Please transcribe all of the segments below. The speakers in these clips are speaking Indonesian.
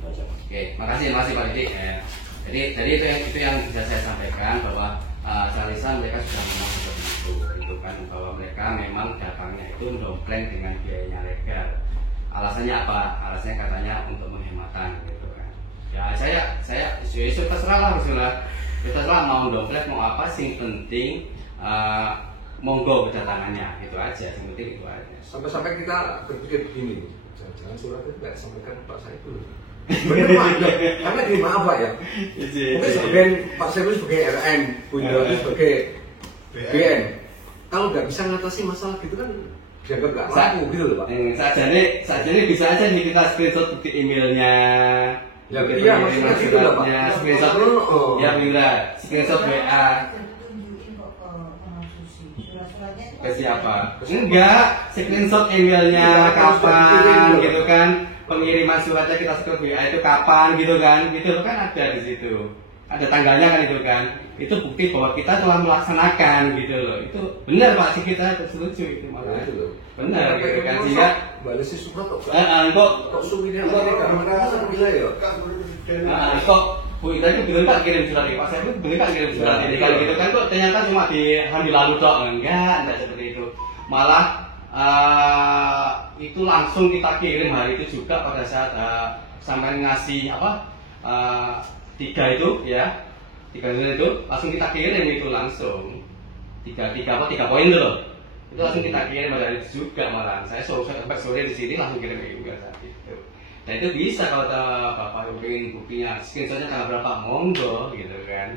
Itu aja. Oke, makasih Pak Didi. Jadi itu yang bisa saya sampaikan bahwa Salisa mereka sudah memang seperti itu kan, bahwa mereka memang datangnya itu mendompleng dengan biayanya legal. Alasannya apa? Alasannya katanya untuk menghematan gitu kan. Ya saya itu terserah lah terserah mau dompleng mau apa sih, penting monggo kedatangannya, itu aja, yang penting itu aja. Sampai-sampai kita berpikir begini, jangan surat itu nggak sampaikan ke Pak Saiful. Benar Pak, karena gini, maaf Pak ya. Mungkin sebagian Pak Saiful sebagai RM, Bu Indrawati sebagai BN. Kalau nggak bisa ngatasi masalah gitu kan dianggap nggak mampu gitu loh Pak. Sajane bisa aja nih kita screenshot bukti emailnya. Ya iya maksudnya gitu lah Pak. Screenshot ya bila screenshot WA. Ke siapa? Enggak, screenshot emailnya kapan gitu kan, pengiriman suratnya kita screenshot WA itu kapan gitu kan ada di situ, ada tanggalnya kan itu kan, itu bukti bahwa kita telah melaksanakan gitu loh. Itu benar Pak sih, kita setuju itu malah benar gitu kan, sehingga balesi surat kok suwinya tidak merasa ya kok Bu Ida itu bener Pak kirim surat ini, Pak saya itu bener Pak kirim surat ini kan gitu kan, kok ternyata cuma diambil lalu dok, enggak seperti itu, malah itu langsung kita kirim hari itu juga pada saat sampai ngasih tiga itu langsung kita kirim itu langsung tiga poin itu loh, itu langsung kita kirim pada hari itu juga, malah saya sore di sini langsung kirim juga saat itu. Dan itu bisa kalau Bapak ingin buktinya, screenshotnya tanggal berapa, monggo gitu kan.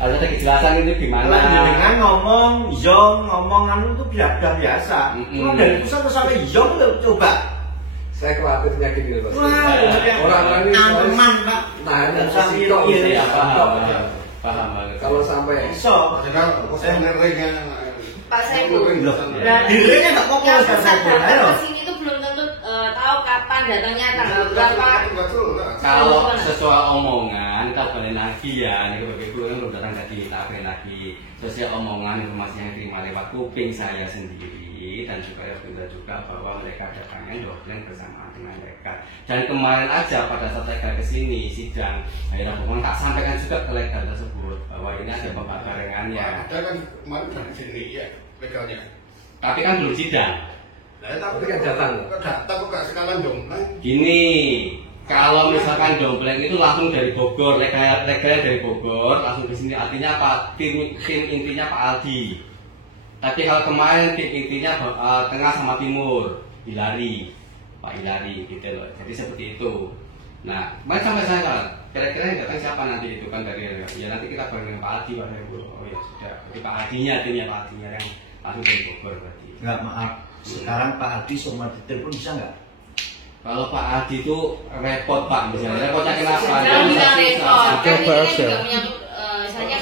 Harus ada kejelasan itu gimana. Dengan ngomong ngomongan itu biasa. Cuma dari pusat sampai yong coba. Saya khawatirnya gini loh Pak. Orang-orang ini aman Pak. Nah, sampai paham banget. Kalau sampai saya ngering Pak Saiful. Nah, dirinya nggak fokus Pak Saiful. Kesini itu belum tentu tahu kapan datangnya, tanggal berapa. Kalau sesuai omongan, kita balik lagi ya. Ini bagi guru kan belum datang tadi, kita balik lagi. Sesuai omongan, informasi yang diterima lewat kuping saya sendiri dan juga bahwa mereka datangnya dompleng bersamaan dengan mereka. Dan kemarin aja pada saat legal kesini sidang, akhirnya pokoknya tak sampaikan juga ke legal tersebut bahwa ini ada pembarengannya. Ada kan kemarin dari sini ya legalnya. Tapi kan belum sidang. tapi kan datang kok gak sekalian dong. Gini, kalau misalkan dompleng itu langsung dari Bogor, legalnya dari Bogor langsung ke sini, artinya apa? Tim intinya Pak Aldi. Tapi kalau kemarin tim intinya tengah sama timur, Pak Hilari gitu loh. Jadi seperti itu. Nah, kemarin sampai saya kira-kira yang datang siapa nanti itu kan dari ya nanti kita bareng Pak Aldi Pak. Oh ya sudah. Jadi Pak Aldinya timnya Pak Aldinya yang langsung dari Bogor berarti. Enggak, maaf. Sekarang Pak Aldi semua ditelepon bisa nggak? Kalau Pak Aldi itu repot Pak, misalnya repotnya kenapa?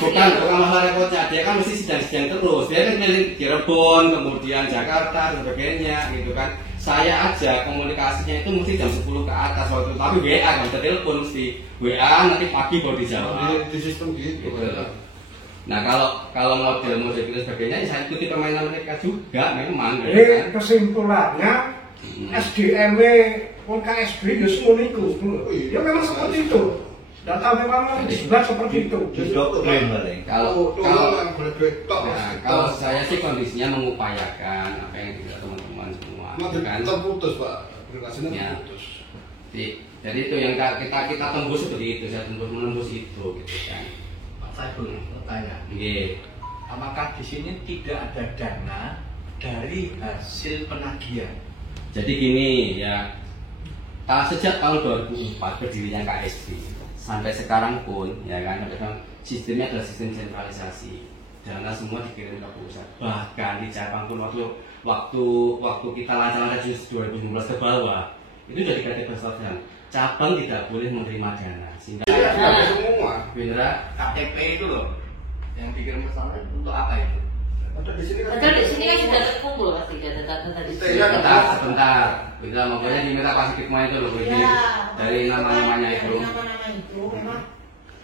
Bukan masalah repotnya, dia kan mesti sidang-sidang terus. Dia kan keliling Cirebon, kemudian Jakarta, dan sebagainya gitu kan. Saya aja komunikasinya itu mesti jam 10 ke atas waktu, tapi WA kan bisa telepon mesti WA nanti pagi baru dijawab. Di sistem gitu. Nah kalau model itu sebagainya, saya ikuti permainan mereka juga memang. Jadi kesimpulannya SDM KSB justru itu, ya memang seperti itu. Data memang dibuat seperti itu. Kalau saya sih kondisinya mengupayakan apa yang tidak teman-teman semua. Kan? Terputus Pak, berkasnya terputus. Jadi itu yang kita tembus seperti itu, saya menembus itu, gitu kan. Pak Saiful, bertanya. Apakah di sini tidak ada dana dari hasil penagihan? Jadi gini ya, sejak tahun 2004 berdirinya KSB sampai sekarang pun ya kan, sistemnya adalah sistem sentralisasi. Dana semua dikirim ke pusat. Bahkan di Jepang pun waktu kita lancar-lancar 2019 ke bawah itu jadi kategori cabang tidak boleh menerima dana. Sehingga semua. Bendera KTP itu loh yang dikirim ke sana untuk apa itu? Ada di sini kan. Padahal di sini kan sudah terkumpul pasti data-data di sini. Sebentar. Bisa makanya diminta Pak Sigit itu loh, dari nama-namanya itu. Nama-nama itu memang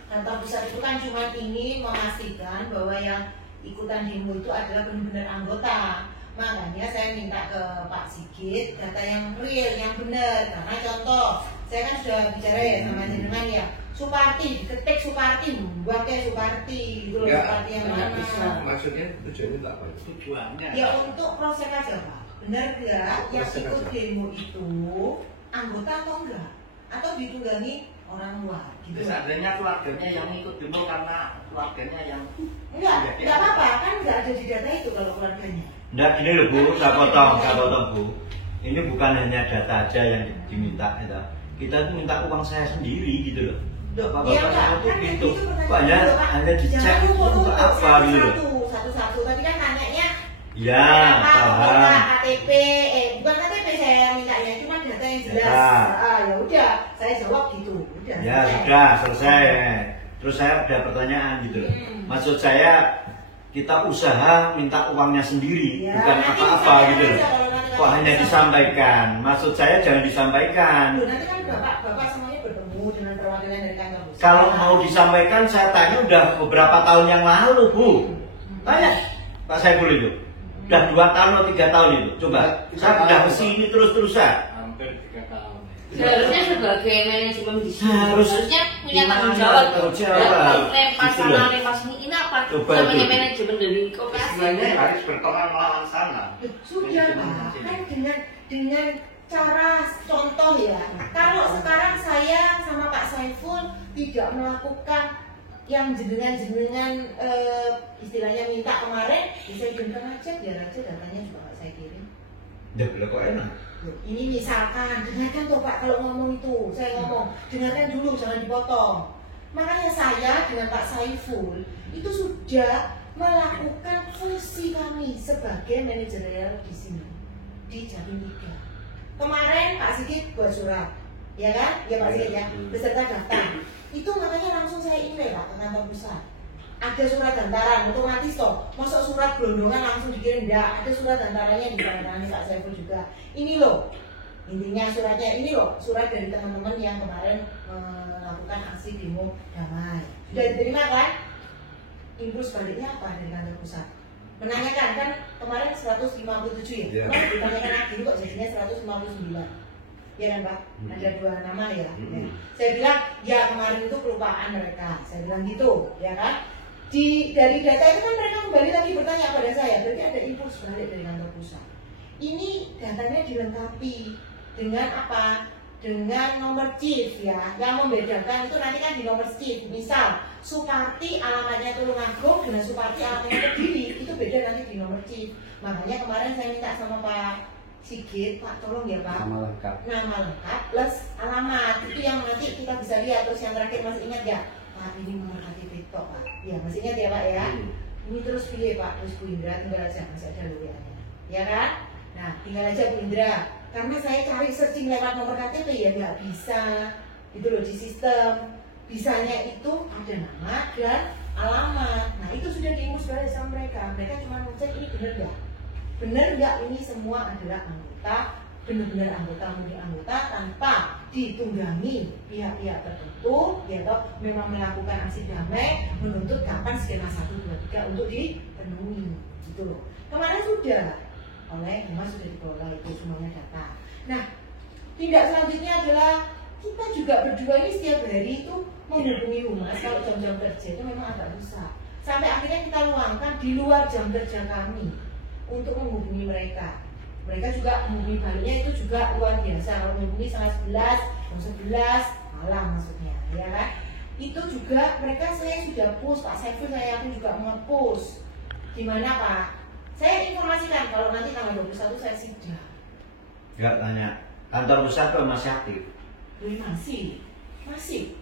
kantor pusat itu kan cuma ingin memastikan bahwa yang ikutan demo itu adalah benar-benar anggota. Makanya saya minta ke Pak Sigit data yang real, yang benar. Karena contoh, saya kan sudah bicara ya sama jenengan ya, Suparti, diketik Suparti, buang kayak Suparti, gitu loh, Suparti yang mana? Maksudnya tujuannya untuk apa? Tujuannya Ya untuk proses aja Pak. Benar nggak yang ikut demo itu anggota atau enggak? Atau ditunggangi orang luar? Gitu. seandainya keluarganya yang ikut demo karena keluarganya yang Enggak apa-apa, kan nggak ada di data itu kalau keluarganya. Enggak, gini loh Bu, saya potong Bu. Ini bukan hanya data aja yang diminta, ya. Kita tuh minta uang saya sendiri gitu loh. Bapak Iya enggak, itu kan gitu. itu Banyak hanya dicek itu untuk apa gitu loh. Satu-satu, tadi kan nanyanya Ya, paham. KTP, bukan KTP saya mintanya, cuma data yang jelas. Data. Ya udah, saya jawab gitu. Udah. Ya selesai. sudah selesai. Terus saya ada pertanyaan gitu loh. Maksud saya kita usaha minta uangnya sendiri, Ya, bukan nanti apa-apa disampaikan gitu loh. aja kalau nanti Kok hanya disampaikan? Maksud saya jangan disampaikan. Loh, nanti kan bapak semuanya bertemu dengan perwakilan dari kantor pusat. Kalau mau disampaikan saya tanya udah beberapa tahun yang lalu Bu. Banyak Pak Saiful itu. Udah 2 tahun atau 3 tahun itu. Coba saya udah kesini terus-terusan. hampir 3 tahun. Seharusnya sebagai manajemen bisnis harusnya punya tanggung Gimana jawab. tanggung jawab? Kalau lepas Gitu loh. sana lepas ini apa? Coba Namanya itu. manajemen dari koperasi. Istilahnya harus berperan melawan sana. Sudah Pak, kan dengan cara contoh ya. Kalau sekarang saya sama Pak Saiful tidak melakukan yang jenengan istilahnya minta kemarin, ya saya benteng aja biar aja datanya juga nggak saya kirim. Udah boleh kok enak. Loh, ini misalkan, dengarkan tuh Pak kalau ngomong itu, saya ngomong, dengarkan dulu jangan dipotong. Makanya saya dengan Pak Saiful itu sudah melakukan fungsi kami sebagai manajerial di sini di Jatim 3. Kemarin Pak Sigit buat surat, ya kan? Ya Pak Sigit ya, beserta daftar. Itu makanya langsung saya email Pak ke kantor pusat. Ada surat hantaran, otomatis toh. Masuk surat gelondongan langsung dikirim, enggak. Ada surat hantarannya ditandatangani Pak Saiful juga. Ini loh, intinya suratnya ini loh, surat dari teman-teman yang kemarin melakukan aksi demo damai. Sudah diterima kan? Impuls baliknya apa dari kantor pusat? Menanyakan kan kemarin 157 ya? Kemarin ditanyakan lagi kok jadinya 159. Ya kan Pak? Ada 2 nama ya. Ya. Saya bilang ya kemarin itu kelupaan mereka. Saya bilang gitu, ya kan? Dari data itu kan mereka kembali lagi bertanya pada saya. Berarti ada impuls balik dari kantor pusat. Ini datanya dilengkapi dengan apa? Dengan nomor chief ya. Yang membedakan itu nanti kan di nomor chief. Misal Suparti alamatnya Tulungagung dengan Suparti alamatnya Kediri, itu beda nanti di nomor chief. Makanya kemarin saya minta sama Pak Sigit, Pak tolong ya Pak, nama lengkap plus alamat, itu yang nanti kita bisa lihat. Terus yang terakhir masih ingat ya Pak, ini nomor KTP tok Pak, ya masih ingat ya Pak ya. Ini terus pilih Pak, terus Bu Indra tinggal aja, masih ada WA-nya, ya kan? Nah tinggal aja Bu Indra, karena saya cari searching lewat nomor KTP ya nggak bisa, gitu loh di sistem. Bisanya itu ada nama dan alamat. Nah itu sudah diingus balik sama mereka. Mereka cuma ngecek ini benar nggak? Benar nggak ini semua adalah anggota, benar-benar anggota murni anggota tanpa ditunggangi pihak-pihak tertentu, ya toh memang melakukan aksi damai menuntut kapan skema 1, 2, 3 untuk dipenuhi, gitu loh. Kemarin sudah oleh Humas sudah dikelola itu semuanya data. Nah tindak selanjutnya adalah kita juga berdua ini setiap hari itu menghubungi Humas kalau jam-jam kerja itu memang agak susah. Sampai akhirnya kita luangkan di luar jam kerja kami untuk menghubungi mereka. Mereka juga menghubungi baliknya itu juga luar biasa. Kalau menghubungi setengah 11, jam 11 malam maksudnya, ya kan? Itu juga mereka saya sudah push, Pak Saiful saya yakin juga nge-push. Gimana Pak? Saya informasikan kalau nanti tanggal 21 saya sidang. Enggak tanya. Kantor pusat kok masih aktif? Masih.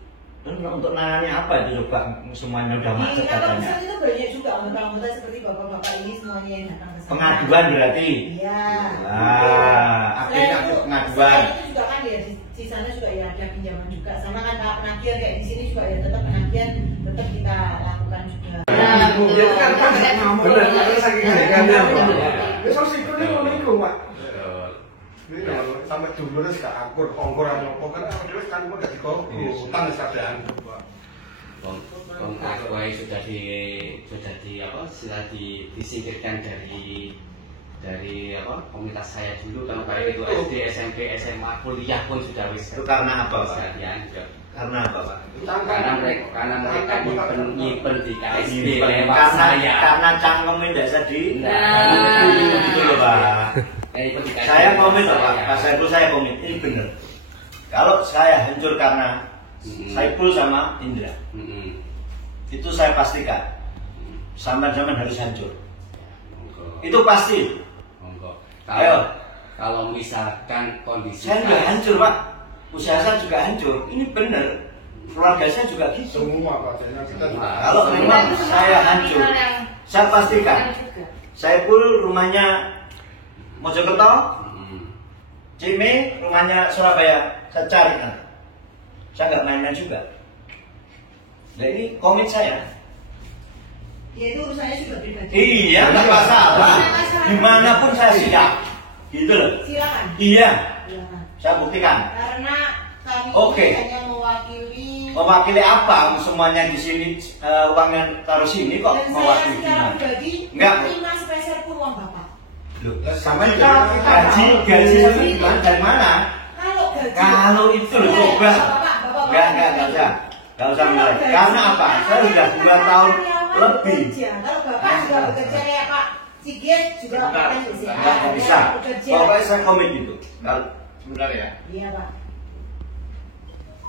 Dan untuk nangani apa itu coba semuanya udah macet Di kantor katanya? pusat itu banyak juga anggota-anggota seperti bapak-bapak ini semuanya yang datang ke sana. Pengaduan berarti? Iya. Akhirnya ke pengaduan. Selain itu juga kan ya di sana juga ya ada pinjaman juga. Sama kan Pak penagihan kayak di sini juga ya tetap penagihan tetap kita lakukan juga. Ya itu kan benar, karena saking harikannya Pak. Ya soal siklus ini Pak. Ini kalau sampai dulu gak akur, ongkor atau apa kan dulu kan mau gak dikongkor, utang sadaan. Kontrak sudah disingkirkan dari komunitas saya dulu kan baik itu SD, SMP, SMA, kuliah pun sudah wis. Itu karena apa, Pak? Dianjur. Karena apa, Pak? Karena mereka nyimpen di KSD lewat saya. Karena cangkem tidak sedih. Nah, gitu loh, Pak. Saya komit, Pak. Pak Saiful saya komit. Ini benar. Kalau saya hancur karena Saiful sama Indra, itu saya pastikan zaman harus hancur. Itu pasti. Kalau misalkan kondisi saya nggak hancur, Pak. Usaha saya juga hancur. Ini benar. Keluarga saya juga gitu. Semua Pak, kita juga. Kalau memang saya hancur, saya pastikan. Saiful rumahnya Mojokerto, Cime rumahnya Surabaya. Saya cari nanti. Saya nggak main-main juga. Nah ini komit saya. Ya itu urusannya juga pribadi. Iya, nggak masalah. Dimanapun saya siap. Gitu loh. Silakan. Iya, Silakan. saya buktikan. Karena kami Oke. hanya mewakili. Mewakili apa? Semuanya di sini uangnya taruh sini kok Dan saya mewakili secara gimana? pribadi Enggak. terima sepeser pun uang bapak. Loh, sama gaji sama gimana? Dari mana? Kalau gaji. Kalau itu loh, coba. Enggak usah mulai. Karena apa? Saya sudah 2 tahun lebih. Kalau bapak sudah bekerja ya Pak Sigit juga kan bisa. Enggak bisa. Pokoknya saya komit gitu. Sebentar ya. Iya Pak.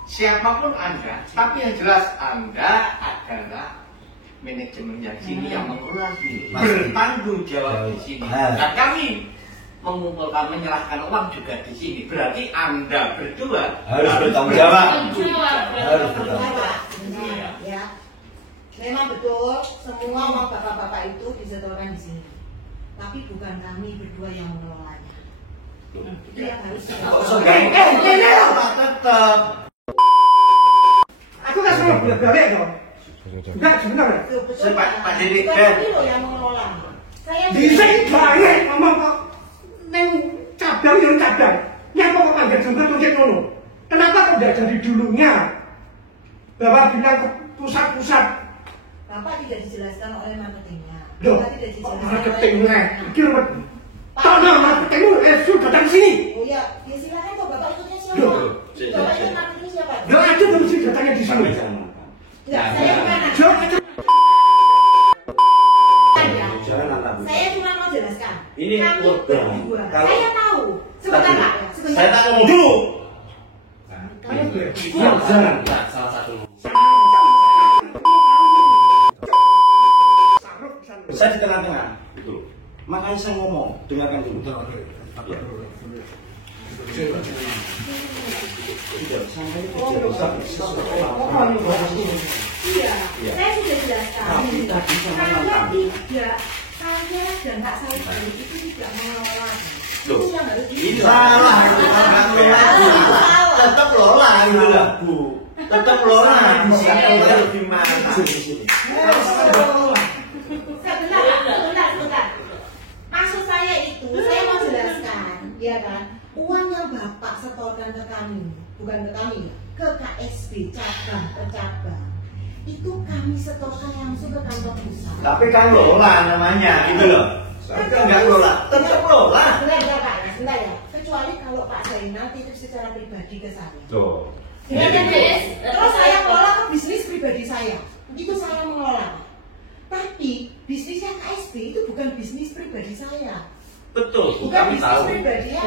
Siapapun Anda, tapi yang jelas Anda adalah manajemen yang sini yang mengelola sini, bertanggung jawab di sini. Dan kami mengumpulkan, menyerahkan uang juga di sini. Berarti Anda berdua Harus bertanggung jawab. Harus bertanggung jawab. Ya. Memang betul semua uang bapak-bapak itu disetorkan di sini. Tapi bukan kami berdua yang mengelolanya. Itu yang harus kita. Kok enggak? Tetap. Aku nggak salah balik dong. Enggak sebentar. Betul Pak Didik, Kami loh yang mengelola. Saya Bisa banyak ngomong kok. Neng cabang yang cabang. Yang kok panggil jumlah tuh ngono. Kenapa kok tidak dari dulunya? Bapak bilang ke pusat-pusat. Bapak tidak dijelaskan oleh marketingnya. Loh, Bapak tidak kok dijelaskan marketingnya? oleh Kira tanah marketingnya sudah datang sini. Oh ya silakan kok Bapak ikutnya siapa? Loh, Bapak itu marketing siapa? Nggak ada dong sih datangnya di sini. Enggak, saya bukan. Jangan ada. Saya cuma mau jelaskan. Ini kami udah. berdua. Kalau- Saya tahu. Sebentar Pak. Sebentar. Saya tak ngomong dulu. Salah satu. Saya di tengah-tengah. Makanya saya ngomong, dengarkan dulu. Ya. Tidak, sampai itu tidak usah. Iya, saya sudah jelaskan. Saya tidak, saya dan Pak Saiful itu tidak mengelola. Loh, Itu yang harus ini salah itu tetap lola itu lah Bu. Tetap lola di sini harus di mana? Sebentar. Maksud saya itu, saya mau jelaskan, ya kan? Uang yang Bapak setorkan ke kami, bukan ke kami, ke KSB cabang per cabang, itu kami setorkan langsung ke kantor pusat. Tapi kan lola namanya, gitu loh. Itu enggak lola, tetap lola. Sebentar ya Pak, sebentar ya. Kecuali kalau Pak Zainal titip secara pribadi ke saya. Tuh. Terus saya kelola ke bisnis pribadi saya. Itu saya mengelola. Tapi bisnisnya KSB itu bukan bisnis pribadi saya. Betul, Bu, Bukan kami bisnis tahu. pribadinya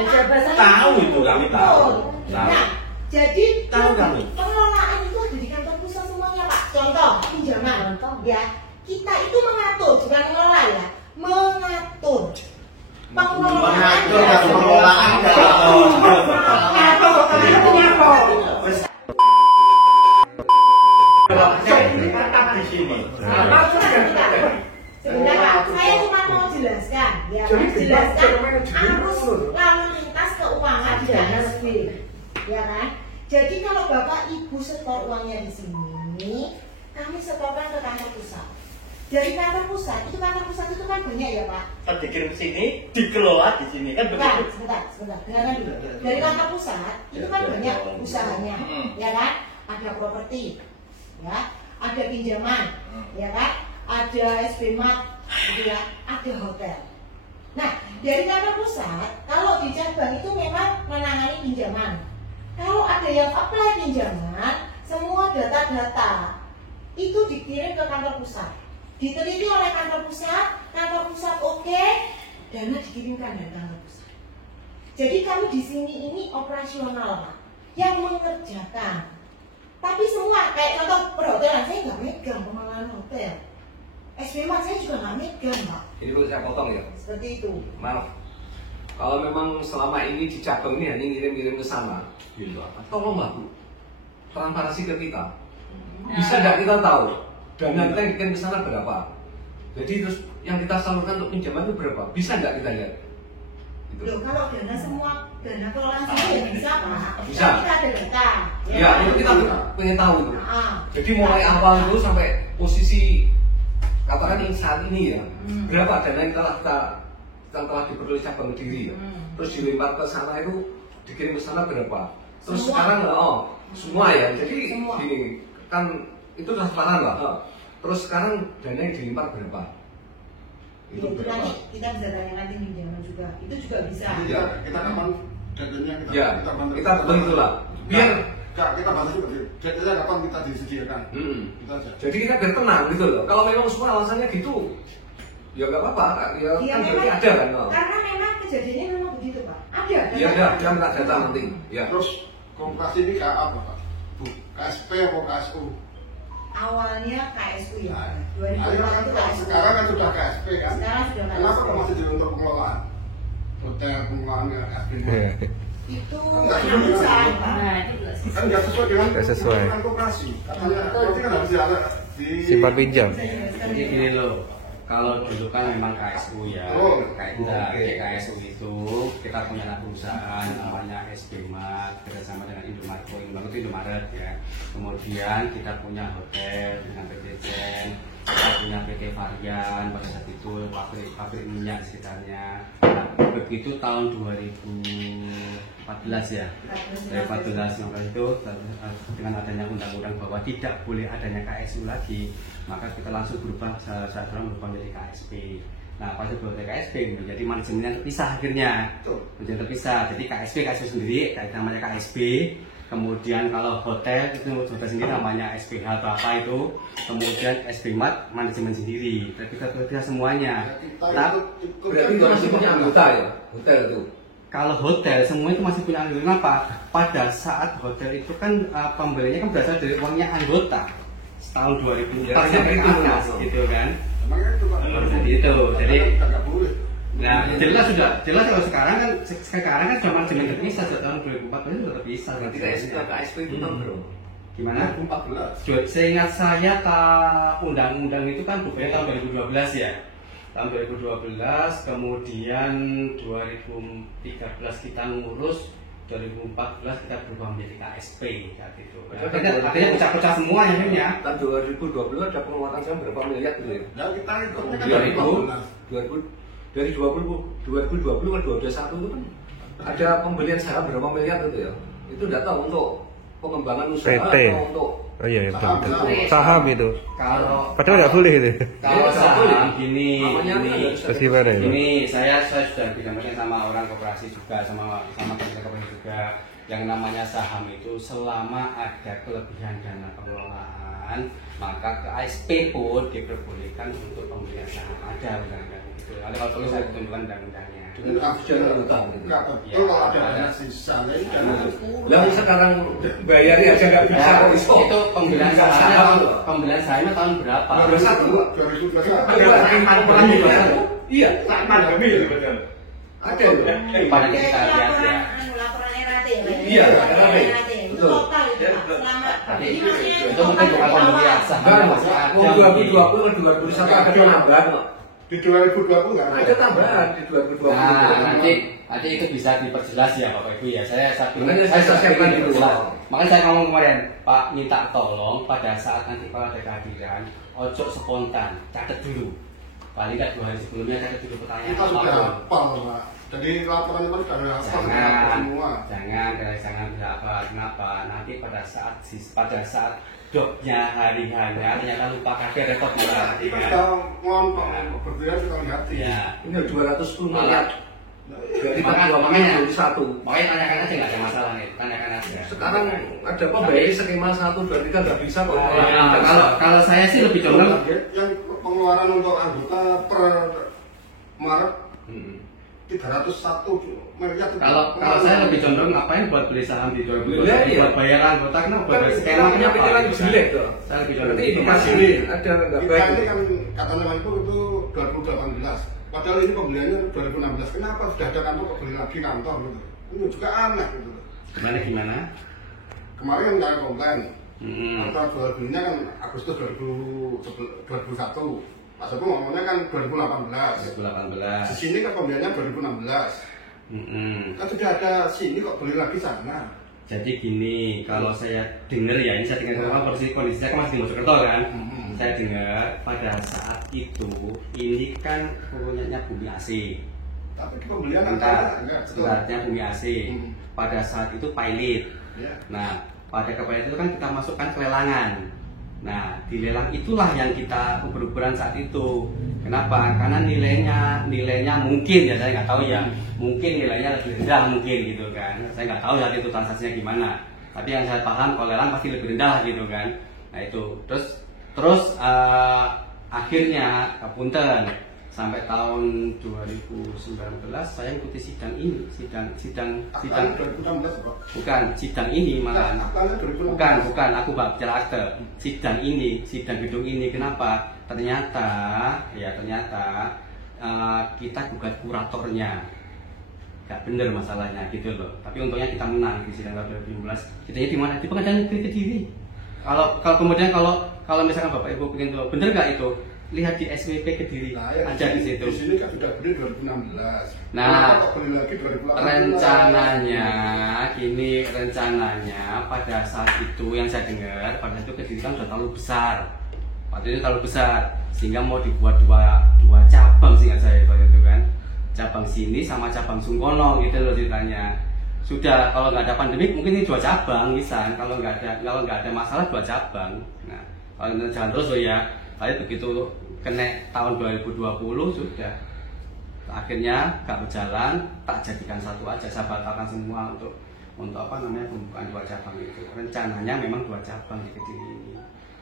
Tahu itu, kami tahu. Nah, jadi Tahu kami. pengelolaan itu ada di kantor pusat semuanya Pak. Contoh pinjaman, ya kita itu mengatur, bukan mengelola ya, mengatur. Mengatur dan pengelolaan di sini. Sebentar Pak, saya cuma mau jelaskan, ya, jelaskan arus lalu lintas keuangan di KSB, ya kan? Jadi kalau Bapak Ibu setor uangnya di sini, kami setorkan ke kantor pusat. Dari kantor pusat itu kan banyak ya Pak. Dikirim ke sini, dikelola di sini kan begitu. Sebentar, dengarkan dulu. Dari kantor pusat itu kan banyak usahanya, ya kan? Ada properti, ya, ada pinjaman, ya kan? Ada SB Mart, gitu ya, ada hotel. Nah, dari kantor pusat, kalau di cabang itu memang menangani pinjaman. Kalau ada yang apply pinjaman, semua data-data itu dikirim ke kantor pusat. Diteliti oleh kantor pusat oke, dana dikirimkan dari kantor pusat. Jadi kami di sini ini operasional, Pak, yang mengerjakan. Tapi semua, kayak contoh perhotelan, saya nggak megang pengelolaan hotel. SBM saya juga nggak megang, Pak. Ini perlu saya potong ya. Seperti itu. Maaf. Kalau memang selama ini di cabang ini hanya ngirim-ngirim ke sana, gitu. Tolong Mbak, transparansi ke kita. Bisa nggak kita tahu dana kita yang dikirim ke sana berapa? Jadi terus yang kita salurkan untuk pinjaman itu berapa? Bisa nggak kita lihat? Gitu. Loh, kalau dana semua dana kelolaan saya ya bisa, Pak. Bisa. Kita ada data. Ya, itu kita pengen tahu itu. Nah, Jadi mulai awal itu sampai posisi katakan yang saat ini ya, berapa dana yang telah diperoleh cabang diri ya. Terus dilempar ke sana itu dikirim ke sana berapa? Terus Semua. sekarang semua ya. Jadi Semua. gini kan itu transparan lah. Terus sekarang dana yang dilempar berapa? Itu itu berapa? nanti kita bisa tanyakan tim pinjaman juga. Itu juga bisa. Iya. Kita kapan datanya Ya, bantu. kita begitulah. Biar Kita bantu juga. Datanya kapan kita disediakan. Kita aja. jadi kita biar tenang gitu loh. Kalau memang semua alasannya gitu, ya nggak apa-apa. Ya Iya, kan berarti memang, ada kan. karena memang kejadiannya memang begitu, Pak. Ada. Ya ada, dia minta data nanti. Ya. Terus koperasi ini kayak apa Pak? Bu, KSP atau KSU? Awalnya KSU ya. Ayo 2000 kan itu KSU. sekarang kan sudah KSP kan? Sekarang sudah KSP. Kenapa kok masih untuk pengelolaan? Hotel pengelolaan KSP. Itu Enggak, perusahaan, Pak. Nah, itu juga sih. Kan nggak sesuai dengan Nggak sesuai. dengan koperasi. Katanya nanti kan harus ada di Simpan pinjam. Jadi gini loh, kalau dulu kan memang KSU ya, Oh, kayak KSU itu kita punya anak perusahaan namanya SBMart bersama dengan Indomaret, itu Indomaret ya. Kemudian kita punya hotel dengan PT Jen, kita punya PT Varian pada saat itu pabrik minyak sekitarnya. Nah, begitu tahun 2014 ya, dari 14 November itu dengan adanya undang-undang bahwa tidak boleh adanya KSU lagi, maka kita langsung berubah saat berubah menjadi KSP. Nah, pada berubah KSP menjadi manajemennya terpisah akhirnya, menjadi terpisah. Jadi KSP sendiri, namanya KSP. Kemudian kalau hotel itu hotel sendiri namanya SPH atau apa itu. Kemudian SBMart manajemen sendiri. Tapi kita semuanya. Berarti itu masih punya anggota ya, hotel itu. Kalau hotel semua itu masih punya anggota. Kenapa? Pada saat hotel itu kan pembelinya kan berasal dari uangnya anggota. Setahun 2000 Ya, sampai ke atas gitu kan. Emangnya itu Pak? Jadi itu. Jadi nggak boleh. nah jelas kalau sekarang kan cuma manajemen terpisah tahun 2014 sudah terpisah. Berarti KSP itu tahun berapa? Gimana? 2014. Seingat saya undang-undang itu kan berubahnya tahun 2012 ya. Tahun 2012, kemudian 2013 kita ngurus, 2014 kita berubah menjadi KSP saat itu. Artinya pecah-pecah semua akhirnya. Kan 2020 ada pengeluaran saya berapa miliar gitu ya? Nah kita itu Dari 2020 ke 2021 itu kan ada pembelian saham berapa miliar gitu ya? Itu nggak tahu untuk pengembangan usaha PT. atau untuk Oh iya, saham itu. Kalau Padahal nggak boleh itu. Kalau saham gini, Ini saya sudah didampingi sama orang koperasi juga, sama kerja koperasi juga. Yang namanya saham itu selama ada kelebihan dana pengelolaan, maka KSP pun diperbolehkan untuk pembelian saham. Ada undang-undang itu. Ada kalau perlu saya tunjukkan undang-undangnya. dengan abjad utang. nggak betul kalau ada dana sisa. Lalu sekarang bayarnya aja nggak bisa. Itu pembelian sahamnya tahun berapa? 2021. Iya. Saat pandemi ya betul. Ada. Pada kita lihat ya. Laporan RAT ya, Pak? Iya, RAT. Itu betul. total itu, Pak. Selama. Tapi Jadi maksudnya itu mungkin bukan pembelian saham, Enggak, masih ada. mau 2020 ke 2021 ada tambahan kok. Di 2020 nggak Ada tambahan di 2020. Nah, nanti itu bisa diperjelas ya Bapak Ibu ya. Saya Makanya saya siapkan dulu. Makanya saya ngomong kemarin, Pak minta tolong pada saat nanti kalau ada kehadiran, ojo spontan, catat dulu. Paling nggak 2 hari sebelumnya catat dulu pertanyaan kita sudah apapun. hafal Pak. Jadi laporan itu sudah apa semua. Jangan apa? Kenapa? Nanti pada saat jobnya hari-harinya ternyata lupa kabeh repot malah. Kita sudah ngontok berarti kita lihat. Ini 210 miliar. Jadi makanya jadi satu. Makanya tanyakan aja nggak ada masalah nih, tanyakan aja. Sekarang ada apa BRI skema satu berarti kan nggak bisa kok. Kalau saya sih lebih condong yang pengeluaran untuk anggota per Maret 301 miliar. Kalau saya lebih condong ngapain buat beli saham di 2020 buat bayar anggota kenapa buat skema punya pikiran jelek tuh. Saya lebih condong Ini masih ada nggak baik. Kita ini kan katanya itu 2018. Padahal ini pembeliannya 2016. Kenapa sudah ada kantor kok beli lagi kantor gitu? Ini juga aneh gitu. Gimana? Kemarin kan nggak komplain. Kantor jual belinya kan Agustus 2001. Mas Abu ngomongnya kan 2018. Di sini kan pembeliannya 2016. Kan sudah ada sini kok beli lagi sana. Jadi gini, kalau saya dengar ya, ini saya dengar sama kondisinya kan masih di Mojokerto kan. Saya dengar pada saat itu ini kan punyanya Bumi Asih. Tapi pembelian sebenarnya Bumi Asih. Pada saat itu pilot. Nah, pada pilot itu kan kita masukkan ke lelangan. Nah, di lelang itulah yang kita uber-uberan saat itu. Kenapa? Karena nilainya mungkin ya, saya nggak tahu ya. Mungkin nilainya lebih rendah mungkin gitu kan. Saya nggak tahu saat itu transaksinya gimana. Tapi yang saya paham kalau lelang pasti lebih rendah gitu kan. Nah itu. Terus akhirnya Punten sampai tahun 2019 saya ikuti sidang ini, sidang 2016 kok. Bukan sidang ini malah. Bukan aku bicara akte. Sidang gedung ini kenapa? Ternyata kita gugat kuratornya. Gak bener masalahnya gitu loh. Tapi untungnya kita menang di sidang 2015. Sidangnya di mana? Di Pengadilan Negeri Kediri. Kalau misalkan Bapak Ibu pengen tahu bener gak itu? Lihat di SWP Kediri aja di situ. Di sini kan sudah beli 2016. Nah, beli lagi 2018. rencananya pada saat itu yang saya dengar pada saat itu Kediri kan sudah terlalu besar. Waktu itu terlalu besar sehingga mau dibuat dua cabang sih saya waktu itu kan. Cabang sini sama cabang Sungkono gitu loh ceritanya. Sudah kalau nggak ada pandemi mungkin ini 2 cabang bisa. Kalau nggak ada masalah 2 cabang. Nah, kalau jalan terus ya. Tapi begitu kena tahun 2020 sudah akhirnya nggak berjalan, tak jadikan satu aja. Saya batalkan semua untuk apa namanya pembukaan 2 cabang itu. Rencananya memang 2 cabang di Kediri ini.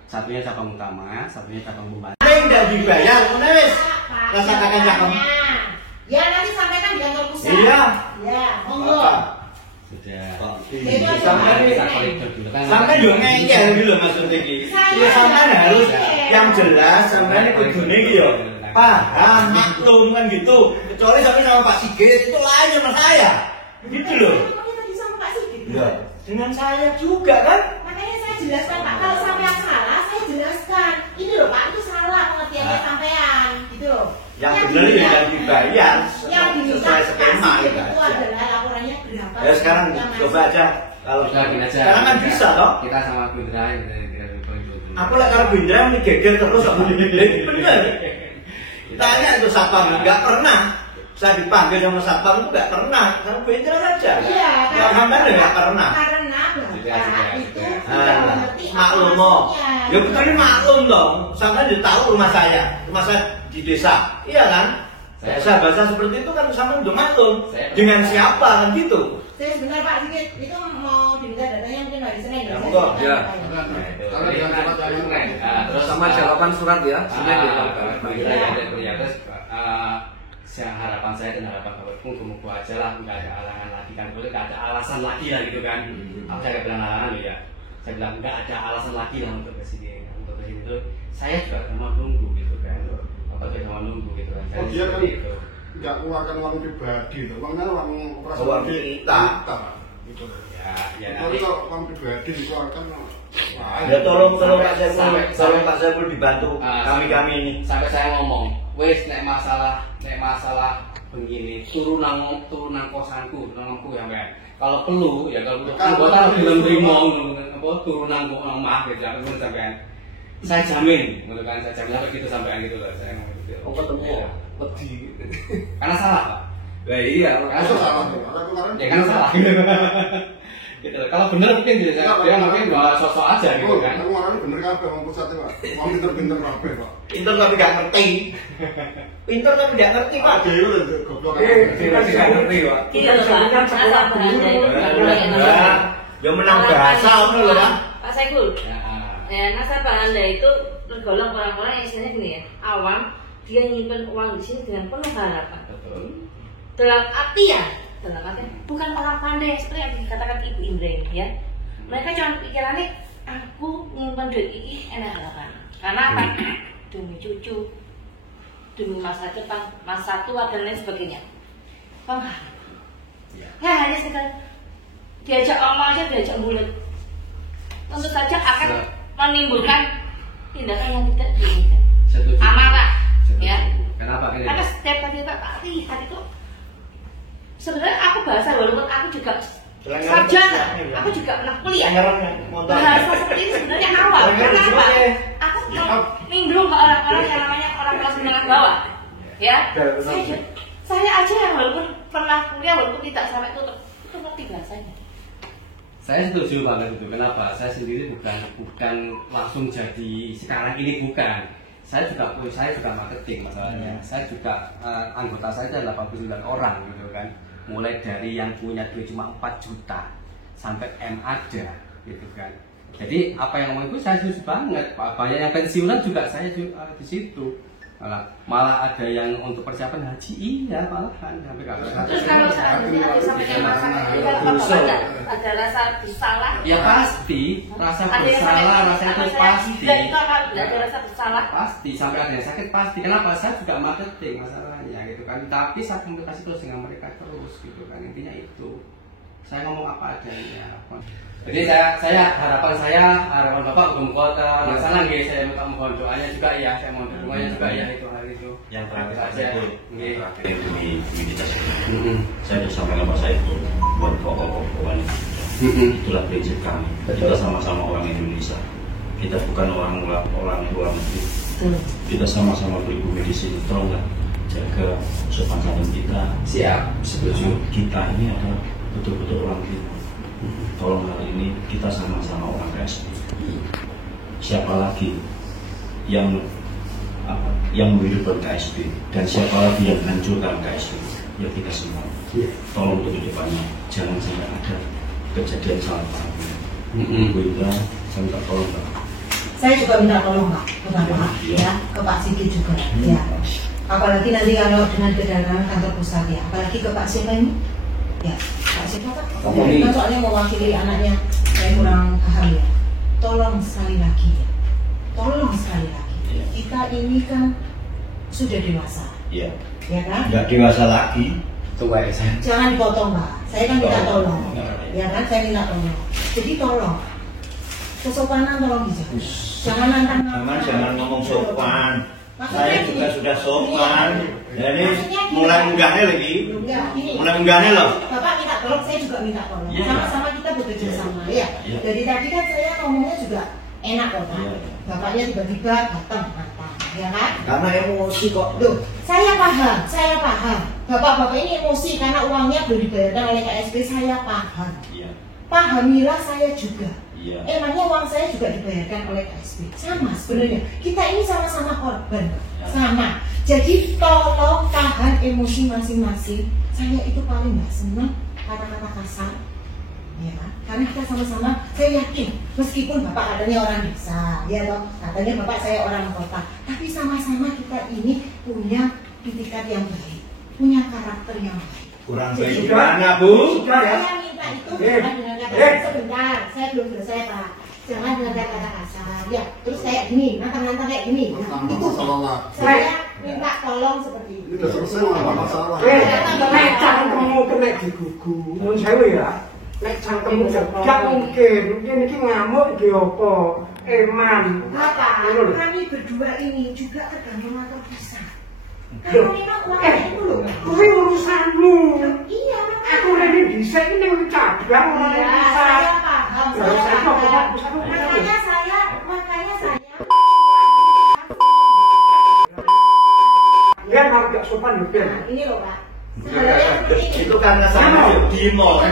Satunya cabang utama, satunya cabang pembantu. Ada yang nggak dibayar, Unes. Rasakan cabang. Ya nanti sampaikan di kantor pusat. Iya. Ya, monggo. Sudah. Sampai juga ngengkel dulu maksudnya iki. Ya sampai harus yang jelas sampai kudune iki yo. Paham, maklum kan gitu. Kecuali sampai sama Pak Sigit itu lain sama saya. Gitu loh. Makanya tadi sama Pak Sigit. Iya. Dengan saya juga kan. Makanya saya jelaskan Pak, kalau sampean salah saya jelaskan. Ini loh Pak, itu salah pengertiannya sampean, gitu loh. Yang benar yang dibayar sesuai skema itu adalah laporannya berapa. Ya sekarang coba aja kalau sekarang kan bisa toh. Kita sama Bindra Aku lah kalau Bindra ini geger terus sama bener. Tanya itu satpam nggak pernah. Saya dipanggil sama satpam itu nggak pernah. Sama Bindra saja. Iya. Kan nggak pernah. Karena itu maklum loh. Ya betul ini maklum dong. Sampai dia tahu rumah saya di desa, iya kan? Saya bahasa seperti itu kan sama udah maklum. Dengan siapa kan gitu? Saya sebentar Pak Sigit, itu mau diminta datanya mungkin hari Senin ya? Ya. Terus sama jawaban surat ya. Senin ya. Terus harapan saya dan harapan Bapak Muka aja lah, nggak ada halangan lagi kan, nggak ada alasan lagi lah gitu kan. Aku saya nggak bilang halangan ya. Saya bilang nggak ada alasan lagi lah untuk kesini. Untuk kesini itu saya juga mau nunggu gitu kan. Bapak mau nunggu gitu kan. Oh dia kan nggak keluarkan uang pribadi, uangnya uang operasional kita. Gitu. Ya. Tapi kalau uang pribadi dikeluarkan. Ya tolong Pak Saiful dibantu kami ini. Sampai saya ngomong, wes nek masalah begini turunan kosanku ya men. Kalau perlu ya kalau anggota belum terima apa turunan omah gitu aku sampean. Saya jamin, menurut kan saya jamin begitu sampean gitu loh saya ngomong gitu. Oh ketemu wedi. Karena salah Pak. Lah iya, Itu salah tuh. Karena kemarin Ya kan salah. Gitu. Kalau benar mungkin dia mungkin bawa sosok aja gitu kan. Kemarin bener kabeh wong pusat itu, Pak. Wong pinter-pinter kabeh, Pak. Pinter tapi gak ngerti. Pinter tapi gak ngerti, Pak. Dhewe lho goblok. kita tidak ngerti, Pak. Iya, Pak. Asal bahasa itu Ya menang bahasa ngono lho, Pak. Pak Saiful. Ya, nasabah Anda itu tergolong orang-orang yang istilahnya gini ya, awam, dia nyimpen uang di sini dengan penuh harapan. Betul. Dalam artian bukan orang pandai seperti yang dikatakan Ibu Indra ini ya. Mereka cuma pikirannya aku nyimpan duit ini enak kan. Karena apa? Demi cucu, demi masa depan, masa tua dan lain sebagainya. Pengharapan. Ya hanya sekedar diajak omong aja, diajak bulat. Tentu saja akan menimbulkan tindakan yang tidak diinginkan. Amarah, ya. Kenapa? Karena setiap kali tak lihat itu sebenarnya aku bahasa walaupun aku juga sarjana, aku juga pernah kuliah. Bahasa seperti ini sebenarnya awal. Kenapa? Aku nimbrung ke orang-orang yang namanya orang kelas menengah bawah. Ya, saya aja yang walaupun pernah kuliah walaupun tidak sampai tutup itu ngerti bahasanya. Saya setuju banget itu. Kenapa? Saya sendiri bukan langsung jadi sekarang ini bukan. Saya juga marketing masalahnya. Saya juga anggota saya ada 89 orang gitu kan. Mulai dari yang punya duit cuma 4 juta sampai M ada gitu kan. Jadi apa yang ngomong itu saya setuju banget. Banyak yang pensiunan juga saya di situ. Malah ada yang untuk persiapan haji, iya malahan sampai Terus kalau seandainya sampai masalah ada rasa bersalah? Ya pasti, rasa bersalah, rasa itu pasti. Itu akan ada rasa bersalah? Pasti, sampai ada yang sakit pasti. Kenapa? Saya juga marketing masalahnya gitu kan. Tapi saya komunikasi terus dengan mereka terus gitu kan. Intinya itu. Saya ngomong apa adanya. Jadi harapan Bapak untuk kota masalah nggih, saya mohon doanya juga ya, saya mohon doanya juga ya itu hal itu. Yang terakhir saja. Nggih. Saya sudah sampaikan Pak Saiful buat pokok-pokokan itulah prinsip kami. Kita sama-sama orang Indonesia. Kita bukan orang luar negeri. Kita sama-sama berbumi di sini. Tolonglah jaga sopan santun kita. Siap, setuju. Kita ini adalah betul-betul orang kita. Tolong hari ini kita sama-sama orang KSP. Siapa lagi yang menghidupkan KSP dan siapa lagi yang hancurkan KSP? Ya kita semua. Tolong untuk depannya jangan sampai ada kejadian salah paham. Bu Indra, saya minta tolong Pak. Saya juga minta tolong Pak kepada Pak, ya, ke Pak Sigit juga, ya. Apalagi nanti kalau dengan kedatangan kantor pusat ya, apalagi ke Pak Siapa ini, ya, Pak Siapa Pak. Kan soalnya mewakili anaknya, saya kurang paham ya. Tolong sekali lagi ya, tolong sekali lagi. Kita ini kan sudah dewasa, ya kan? Nggak dewasa lagi. Tua ya saya. Jangan dipotong Pak, saya kan minta tolong, ya kan? Saya minta tolong. Jadi tolong, kesopanan tolong dijaga. Jangan nantang. Jangan ngomong sopan. Saya juga sudah sopan. Jadi mulai enggaknya lagi. Mulai enggaknya loh. Bapak minta tolong, saya juga minta tolong. Sama-sama kita bekerja sama ya. Dari tadi kan saya ngomongnya juga enak kok Pak. Bapaknya tiba-tiba datang, ya kan? Karena emosi kok. Loh, saya paham. Bapak-bapak ini emosi karena uangnya belum dibayarkan oleh KSP, saya paham. Pahamilah saya juga. Emangnya uang saya juga dibayarkan oleh KSP? Sama sebenarnya. Kita ini sama-sama korban, sama. Jadi tolong tahan emosi masing-masing. Saya itu paling nggak senang kata-kata kasar, ya kan? Karena kita sama-sama, saya yakin meskipun bapak katanya orang desa, ya toh, katanya bapak saya orang kota, tapi sama-sama kita ini punya itikat yang baik, punya karakter yang baik. Kurang baik gimana Bu? Saya minta itu jangan dengan kata sebentar, saya belum selesai Pak. Jangan dengan kata kasar, ya. Terus kayak gini, nantang-nantang kayak gini. Itu saya minta tolong seperti itu. Ini udah selesai nggak masalah. Nek cangkemmu kena digugu, nyuwun sewu ya. Nek cangkemmu gak mungkin iki ngamuk iki apa? Eman. Bapak, kami berdua ini juga tergantung atau bisa. Kalau memang uangnya itu loh. Kuwi urusanmu. Iya, Aku rene dhisik iki ning cabang ora iya, bisa. saya paham. Makanya saya Dia mau gak sopan betul. Nah, ini loh Pak, Itu karena sama Dimo.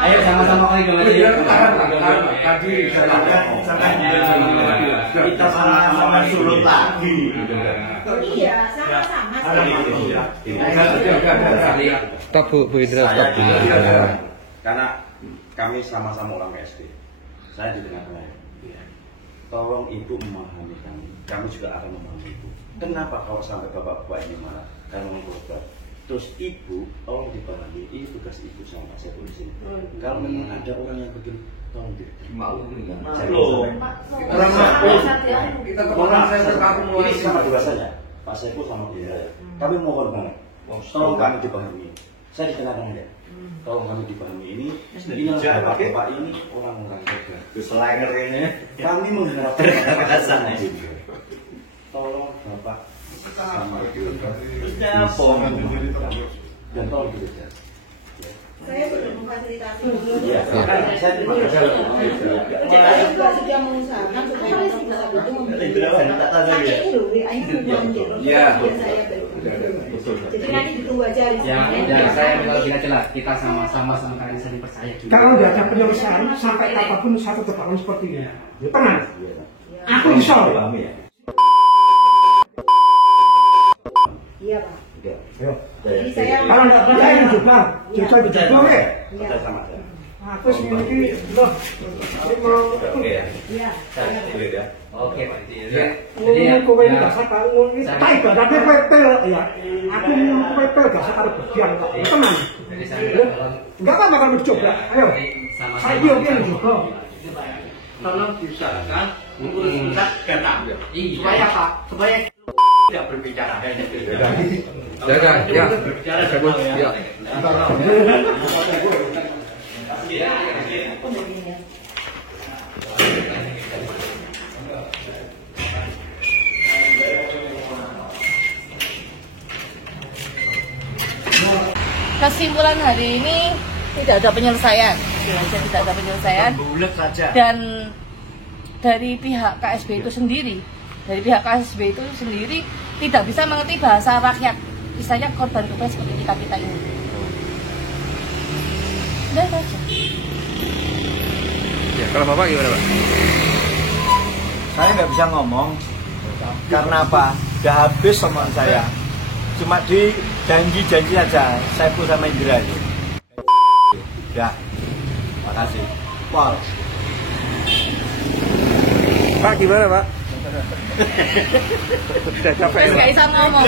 Ayo sama-sama kali gimana ya? Kita sama-sama surut lagi. Iya, sama-sama. Stop Bu Indra, stop dulu. Karena kami sama-sama orang SD. Saya di tengah-tengah. Tolong Ibu memahami kami juga akan memahami Ibu. Kenapa kalau sampai bapak-bapak ini marah? Karena mengkorban. Terus Ibu, tolong dipahami, ini tugas Ibu sama Pak Saiful di sini. Kalau memang ada orang yang begini, tolong Malu. Ini sama dua saja, Pak Saiful sama Bunda. Kami mohon banget, tolong kami dipahami. Saya di tengah-tengah ya. Tolong kami dipahami ini yang bapak ini orang-orang kerja. Selanger ini. Kami mengharapkan kekerasan. Tolong Bapak sama Ibu. Dan tolong kita. Saya sudah memfasilitasi. Iya. Saya terima kasih. Saya juga sudah mengusahakan supaya usaha itu membeli. Itu loh, itu Iya. Jadi nanti ditunggu aja. Ya, saya kalau tidak jelas, kita sama-sama kalian saling percaya. Kalau tidak ada penyelesaian sampai apapun saya tetap akan seperti ini. Ya tenang. Aku bisa. Iya Pak. Jadi saya Kalau tidak percaya ini juga, juga dicoba ya. Percaya sama saya. Aku sendiri loh, mau Iya. Oke, Pak. ngomong kowe ini gak sakar ngomong ini. Tak ibaratnya PP ya. Aku ngomong PP gak sakar bagian kok. Tenang. Enggak apa-apa kamu coba. Ayo. Saya oke juga. Tolong diusahakan mengurus pusat data. Supaya apa? Supaya tidak berbicara. Ya. Berbicara Ya. Kesimpulan hari ini tidak ada penyelesaian, tidak ada penyelesaian. Bulat saja. Dan dari pihak KSB itu sendiri, tidak bisa mengerti bahasa rakyat, misalnya korban-korban seperti kita ini. Udah itu aja. Ya, kalau Bapak gimana, Pak? Saya nggak bisa ngomong karena apa? Udah habis omongan saya. Cuma di janji-janji aja. Saiful sama Indra itu. Udah. Makasih. Pol. Pak gimana, Pak? Udah capek. Nggak bisa ngomong.